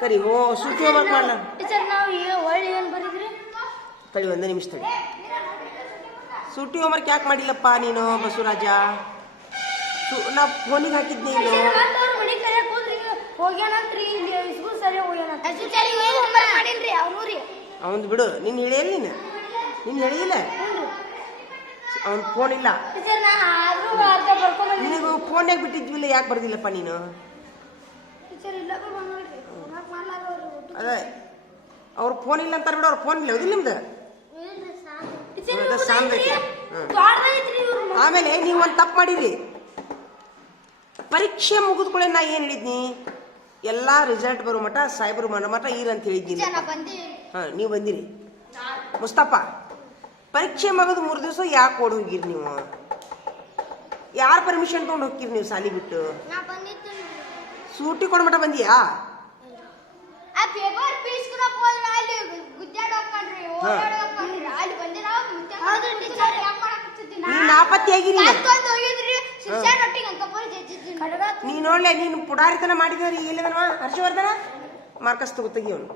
ಕರಿ ಓ ಸೂಟಿ ಹೋಮ್ವರ್ಕ್ ಮಾಡಲ್ಲ ಟೀಚರ್ ನಾವು ಒಳ್ಳೆ ಏನು ಬರೀದ್ರಿ ಕಳಿ ಒಂದೇ ನಿಮಿಷ ತಡಿ ಸೂಟಿ ಹೋಮ್ವರ್ಕ್ ಯಾಕೆ ಮಾಡಿಲ್ಲಪ್ಪ ನೀನು ಬಸವರಾಜ ನಾ ಫೋನಿಗೆ ಹಾಕಿದ್ನಿ ನೀನು ಮನೆ ಕರೆ ಹೋಗ್ಯಾನಂತ್ರಿ ಇಲ್ಲಿ ಸ್ಕೂಲ್ ಸರಿ ಹೋಗ್ಯಾನ ಮಾಡಿನ್ರಿ ಅವನು ಅವನ್ ಬಿಡು ನೀನು ಹೇಳಿಲ್ಲ ನೀನು ಹೇಳಿಲ್ಲ ಅವನ್ ಫೋನ್ ಇಲ್ಲ ನಿನಗೂ ಫೋನ್ಯಾಗ ಬಿಟ್ಟಿದ್ವಿಲ್ಲ ಯಾಕೆ ಬರ್ದಿಲ್ಲಪ್ಪ ನೀನು ಅದೇ ಅವ್ರ ಫೋನ್ ಇಲ್ಲ ಅಂತಾರೆ ಬಿಡು ಅವ್ರ ಫೋನ್ ಇಲ್ಲ ಹೌದಿಲ್ಲ ನಿಮ್ದು ಆಮೇಲೆ ನೀವು ಒಂದು ತಪ್ಪು ಮಾಡಿರಿ ಪರೀಕ್ಷೆ ಮುಗಿದ್ಕೊಳ್ಳೆ ನಾ ಏನು ಹೇಳಿದ್ನಿ ಎಲ್ಲ ರಿಸಲ್ಟ್ ಬರೋ ಮಟ ಸಾಹೇಬರು ಮಾಡೋ ಮಟ ಅಂತ ಹೇಳಿದ್ದೀನಿ ಹಾಂ ನೀವು ಬಂದಿರಿ ಮುಸ್ತಫ ಪರೀಕ್ಷೆ ಮಗದು 3 ದಿವಸ ಯಾಕೆ ಓಡ್ ಹೋಗಿರಿ ನೀವು ಯಾರು ಪರ್ಮಿಷನ್ ತೊಗೊಂಡು ಹೋಗ್ತೀರಿ ನೀವು ಸಾಲಿ ಬಿಟ್ಟು ಸೂಟಿ ಕೊಡ ಮಟ ಬಂದಿಯಾ ನೀನು ನಾಪತ್ತಿ ಆಗಿರಿ ನೀ ನೋಡ್ಲೆ ನೀನು ಪುಡಾರಿತನ ಮಾಡಿದವ್ರಿ ಎಲ್ಲಿದನವ ಹರ್ಷವರ್ಧನ ಮಾರ್ಕಸ್ ತೆಗಿ ಅವನು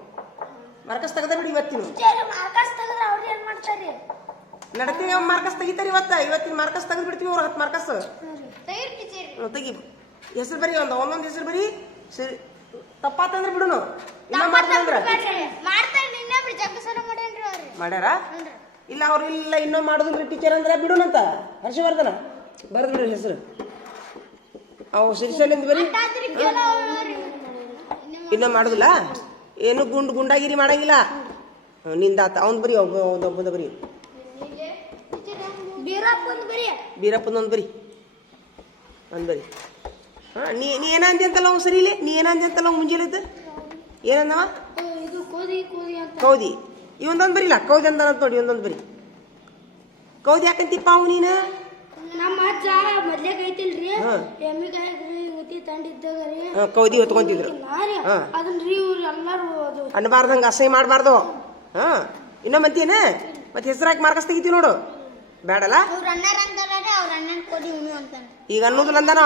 ಮಾರ್ಕಸ್ ತೆಗದ ಬಿಡಿ ಇವತ್ತಿನ ನಡತೆ ಮಾರ್ಕಸ್ ತೆಗಿತಾರೆ ಇವತ್ತಿನ ಮಾರ್ಕಸ್ ತೆಗೆದು ಬಿಡ್ತೀವಿ ಅವ್ರು 10 ಮಾರ್ಕಸ್ ತೆಗಿ ಹೆಸರು ಬರೀ ಒಂದೊಂದು ಹೆಸರು ಬರೀ ಸರಿ ತಪ್ಪಾತಂದ್ರೆ ಬಿಡುನು ಇಲ್ಲ ಮಾಡ್ತಾರಂದ್ರ ಮಾಡ್ಯಾರ ಇಲ್ಲ ಅವ್ರು ಇಲ್ಲ ಇನ್ನೂ ಮಾಡುದಿಲ್ರಿ ಟೀಚರ್ ಅಂದ್ರೆ ಬಿಡುನಂತ ಹರ್ಷವರ್ಧನ ಬರ್ದು ಬಿಡ್ರಿ ಹೆಸರು ಅವು ಸಿರಿಸಲಿಂದ ಬರೀ ಇನ್ನೂ ಮಾಡುದಿಲ್ಲ ಏನು ಗುಂಡಾಗಿರಿ ಮಾಡಂಗಿಲ್ಲ ನಿಂದಾತ ಅವ್ನ್ ಬರೀ ಒಬ್ಬಂದ ಬರೀ ಬೀರಪ್ಪನ ಬರೀ ಒಂದ್ ಬರೀ ಹಾ ನೀ ಏನಂದಿ ಅಂತಲ್ಲ ಅವ್ನು ಸರಿ ಇಲ್ಲ ನೀ ಏನಂದಿ ಅಂತಲ್ಲ ಅವ್ನು ಮುಂಜಾನೆ ಏನಂದವ ಕೌದಿ ಇವೊಂದೊಂದು ಬರೀಲ್ಲ ಕೌದಿ ಅಂತ ನೋಡಿ ಒಂದೊಂದು ಬರೀ ಕೌದಿ ಯಾಕಂತಿಪ್ಪ ಅವ್ ನೀನು ನಮ್ಮ ಅಜ್ಜ ಮೊದ್ಲೇ ಕೈತಿಲ್ರಿ ಕೌದಿ ಹೊತ್ಕೊಂತಿದ್ರು ಅದನ್ರಿ ಇವ್ರು ಎಲ್ಲಾರು ಅನ್ಬಾರ್ದಂಗ ಅಸಹ್ಯ ಮಾಡಬಾರ್ದು ಹಾ ಇನ್ನೊಮ್ಮಂತೇನ ಮತ್ತೆ ಹೆಸರಾಕಿ ಮಾರ್ಕಸ್ ತೆಗಿತೀವಿ ನೋಡು ಬೇಡಲ್ಲ ಈಗ ಅನ್ನೋದಿಲ್ಲ ಅಂದಾನ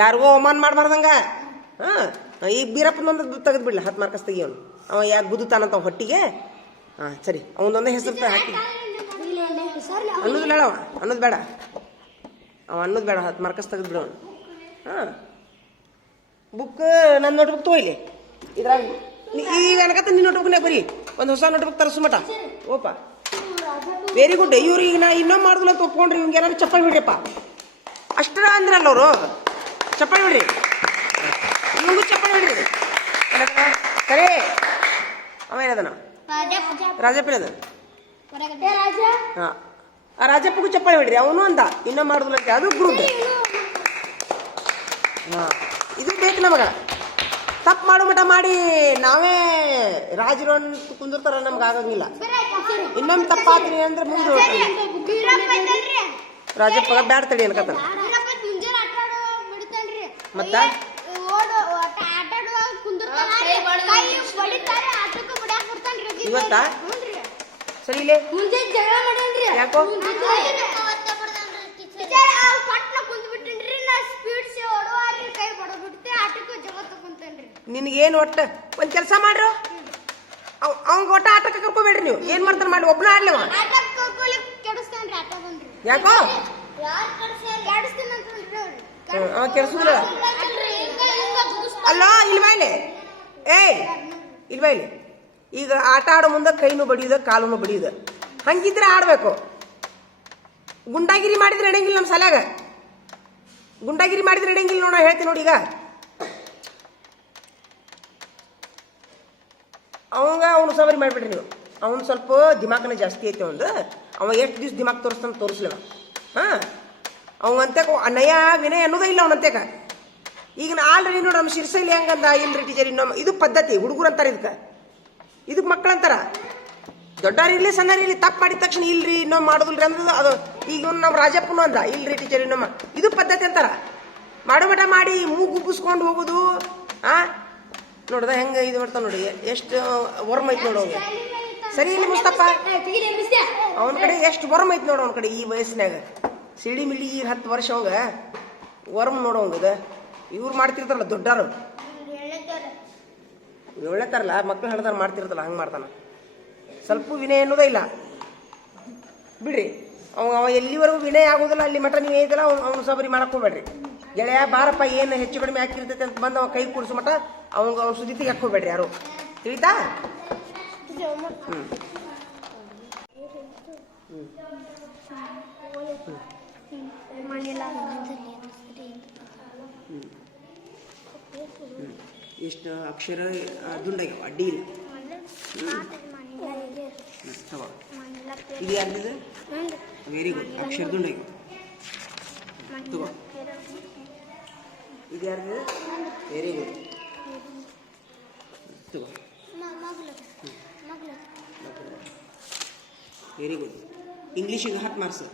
ಯಾರಿಗೋ ಅವಮಾನ ಮಾಡಬಾರ್ದಂಗ ಹಾ ಈಗ ಬೀರಪ್ಪನೊಂದು ತೆಗೆದು ಬಿಡ್ಲ 10 ಮಾರ್ಕಸ್ ತೆಗಿಯೋನು ಅವ ಯಾಕೆ ಗುದುತ್ತಾನಂತ ಹೊಟ್ಟಿಗೆ ಹಾ ಸರಿ ಅವನೊಂದೇ ಹೆಸರು ಹಾಕಿ ಅನ್ನೋದಿಲ್ಲ ಹೇಳವ ಅನ್ನೋದು ಬೇಡ ಅವ ಅನ್ನೋದು ಬೇಡ 10 ಮಾರ್ಕಸ್ ತೆಗೆದು ಬಿಡೋನು ಹಾಂ ಬುಕ್ ನನ್ನ ನೋಟ್ಬುಕ್ ತೊಗೊಯ್ಲಿ ಇದ್ರಾಗ ಈಗ ಅನ್ಕತ್ತ ನಿನ್ನ ನೋಟ್ಬುಕ್ನಾಗ ಬರೀ ಒಂದು ಹೊಸ ನೋಟ್ಬುಕ್ ತರಿಸು ಮಟ ಓಪ ವೆರಿ ಗುಡ್ ಇವ್ರು ಈಗ ನಾ ಇನ್ನೊಮ್ಮೆ ಮಾಡಿದ್ಲು ಅಂತ ಒಪ್ಕೊಂಡ್ರಿ ಇವ್ಗೆ ಏನಾದ್ರು ಚಪ್ಪಾಳಿ ಬಿಡ್ರಿಪ್ಪ ಅಷ್ಟರ ಅಂದ್ರಲ್ಲ ಅವರು ಚಪ್ಪಾಳಿ ಬಿಡ್ರಿ ಇವಂಗೂ ಚಪ್ಪಾಳಿ ಬಿಡ್ರಿ ಸರಿ ಅವ ಏನದನ ರಾಜಪ್ಪ ಅದ ಹಾಂ ಆ ರಾಜಪ್ಪಗೂ ಚಪ್ಪಾಳಿ ಬಿಡ್ರಿ ಅವನು ಅಂದ ಇನ್ನೂ ಮಾಡುದಿಲ್ಲ ಅಂತ ಅದು ಗ್ರೂಪ್ ಹಾಂ ಇದು ಬೇಕು ನಮಗ ತಪ್ಪು ಮಾಡೋ ಮಟ ಮಾಡಿ ನಾವೇ ರಾಜರು ಅಂತ ಕುಂದಿರ್ತಾರ ನಮ್ಗೆ ಆಗಂಗಿಲ್ಲ ಇನ್ನೊಮ್ಮೆ ತಪ್ಪಾತ್ರಿ ಅಂದ್ರೆ ಮುಂದೆ ರಾಜಪ್ಪಗ ಬ್ಯಾಡ ತಡಿ ಅನ್ಕತ್ತಾನ ಮತ್ತ ಇವತ್ತ ಸರಿ ಇಲ್ಲೇ ಯಾಕೋ ನಿನಗೇನು ಒಟ್ಟ ಒಂದು ಕೆಲಸ ಮಾಡ್ರು ಅವಂಗ ಒಟ್ಟ ಆಟಕ್ಕೆ ಕರ್ಕೋಬೇಡ್ರಿ ನೀವು ಏನು ಮಾಡ್ತಾನೆ ಮಾಡಿ ಒಬ್ಬನ ಆಡ್ಲಿವ ಯಾಕೋ ಅವ ಕೆಲ್ಸದಿಲ್ಲ ಅಲ್ಲ ಇಲ್ವಾ ಇಲ್ಲಿ ಏಯ್ ಇಲ್ವಾ ಇಲ್ಲಿ ಈಗ ಆಟ ಆಡೋ ಮುಂದೆ ಕೈನೂ ಬಡಿಯೋದು ಕಾಲೂ ಬಡಿಯೋದು ಹಂಗಿದ್ರೆ ಆಡಬೇಕು ಗುಂಡಾಗಿರಿ ಮಾಡಿದ್ರೆ ನಡೆಯಂಗಿಲ್ಲ ನಮ್ಮ ಸಲ್ಯಾಗ ಗುಂಡಾಗಿರಿ ಮಾಡಿದ್ರೆ ನಡೆಯಂಗಿಲ್ಲ ನೋಡ ಹೇಳ್ತೀನಿ ನೋಡಿ ಈಗ ಅವನು ಸವರಿ ಮಾಡಿಬಿಡ್ರಿ ನೀವು ಅವನು ಸ್ವಲ್ಪ ದಿಮಾಕನ ಜಾಸ್ತಿ ಐತೆ ಒಂದು ಅವ ಎಷ್ಟು ದಿವ್ಸ ದಿಮಾಕ್ ತೋರಿಸ್ತಾನೆ ತೋರಿಸ್ಲವ ಹಾಂ ಅವಂತೇಕ ನಯ ವಿನಯ ಅನ್ನೋದೇ ಇಲ್ಲ ಅವನಂತೇಕ ಈಗ ಆಲ್ರೆಡಿ ನೋಡಿ ನಮ್ಮ ಶಿರ್ಸೈಲಿ ಹೆಂಗಂದ ಇಲ್ರಿ ಟೀಚರ್ ಇನ್ನೊಮ್ಮೆ ಇದು ಪದ್ಧತಿ ಹುಡುಗರು ಅಂತಾರೆ ಇದಕ್ಕೆ ಮಕ್ಕಳಂತಾರ ದೊಡ್ಡವ್ರಿರ್ಲಿ ಸಣ್ಣರಿರ್ಲಿ ತಪ್ಪು ಮಾಡಿದ ತಕ್ಷಣ ಇಲ್ರಿ ಇನ್ನೊಮ್ಮೆ ಮಾಡೋದಿಲ್ರಿ ಅಂದ್ರೆ ಅದು ಈಗ ನಮ್ಮ ರಾಜಪ್ಪನು ಅಂದ ಇಲ್ರಿ ಟೀಚರ್ ಇನ್ನೊಮ್ಮೆ ಇದು ಪದ್ಧತಿ ಅಂತಾರ ಮಾಡೋ ಮಟ ಮಾಡಿ ಮೂಗು ಉಬ್ಬಿಸ್ಕೊಂಡು ಹೋಗೋದು ನೋಡ್ದ ಹೆಂಗೆ ಇದು ಮಾಡ್ತಾವ ನೋಡಿ ಎಷ್ಟು ವರ್ಮ್ ಐತಿ ನೋಡು ಅವ್ಗೆ ಸರಿ ಇಲ್ಲಿ ಮುಸ್ತಪ್ಪ ಅವನ ಕಡೆ ಎಷ್ಟು ವರ್ಮ್ ಐತಿ ನೋಡು ಅವನ ಕಡೆ ಈ ವಯಸ್ಸಿನಾಗ ಸಿಡಿ ಮಿಡಿ ಈಗ 10 ವರ್ಷ ಅವಂಗ ವರ್ಮ್ ನೋಡು ಅವಂಗದ ಇವ್ರು ಮಾಡ್ತಿರ್ತಾರಲ್ಲ ದೊಡ್ಡರು ಒಳ್ಳೆ ತರಲ್ಲ ಮಕ್ಳು ಹಡ್ದಾರ ಮಾಡ್ತಿರ್ತಲ್ಲ ಹಂಗೆ ಮಾಡ್ತಾನ. ಸ್ವಲ್ಪ ವಿನಯ ಅನ್ನೋದೇ ಇಲ್ಲ ಬಿಡ್ರಿ. ಅವ ಎಲ್ಲಿವರೆಗೂ ವಿನಯ ಆಗೋದಿಲ್ಲ ಅಲ್ಲಿ ಮಠ ನೀವು ಐತಲ್ಲ ಅವ್ನು ಸಬರಿ ಮಾಡಕ್ಕೆ ಹೋಗ್ಬೇಡ್ರಿ. ಗೆಳೆಯ ಬಾರಪ್ಪ ಏನು ಹೆಚ್ಚು ಕಡಿಮೆ ಹಾಕಿರ್ತೈತೆ ಅಂತ ಬಂದು ಅವ ಕೈ ಕೂಡಿಸೋ ಮಟ್ಟ ಅವ್ನ ಸುದ್ದಿ ತೆಗಿಯಕ್ಕೆ ಹೋಗ್ಬೇಡ್ರಿ ಯಾರು. ತಿಳಿತಾ? ಎಷ್ಟು ಅಕ್ಷರ ದುಂಡಾಗ್ಯಾವ ಅಡ್ಡಿ ಇಲ್ಲ. ಇದು ಯಾರ್ದಿದೆ? Very good. ಅಕ್ಷರ ದುಂಡಾಗ್ಯಾವ. ತಗೋ. ಇದು ಯಾರ್ದಿದೆ? Very good. ತಗೋ. Very good. ಇಂಗ್ಲೀಷಿಗೆ 10 ಮಾರ್ಕ್ಸ್.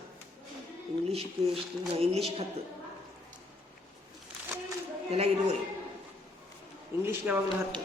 ಇಂಗ್ಲೀಷ್ಗೆ ಎಷ್ಟು? ಇಂಗ್ಲೀಷ್ಗೆ 10. ಎಲ್ಲ ಇಟ್ಕೋರಿ. ಇಂಗ್ಲೀಷ್ಗೆ ಯಾವಾಗಲೂ 10.